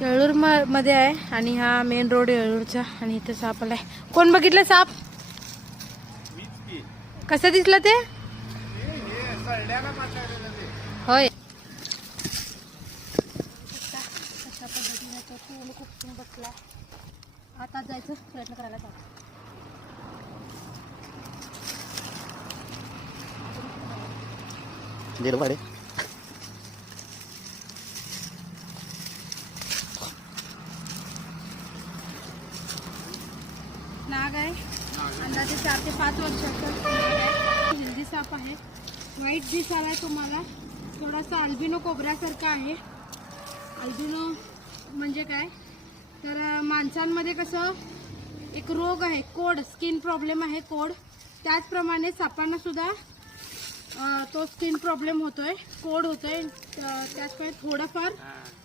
येळूर मध्ये आहे आणि हा मेन रोड येळूरचा आणि इथे साप आलाय. कोण बघितलं साप? कसं दिसलं ते? होय. कशा पद्धतीने तो पूर्ण खूप बसला. आता जायचं प्रयत्न करायला जातो. नाग आहे, अंदाजे 4 ते 5 वर्षाचा नाग आहे. हेल्दी साप आहे. व्हाईट दिस आलाय तुम्हाला, थोडासा अल्बिनो कोबऱ्यासारखा आहे. अल्बिनो म्हणजे काय तर माणसांमध्ये कसं एक रोग आहे कोड, स्किन प्रॉब्लेम आहे कोड, त्याचप्रमाणे सापांना सुद्धा तो स्किन प्रॉब्लेम होतोय, कोड होतोय. त्याचमुळे थोडंफार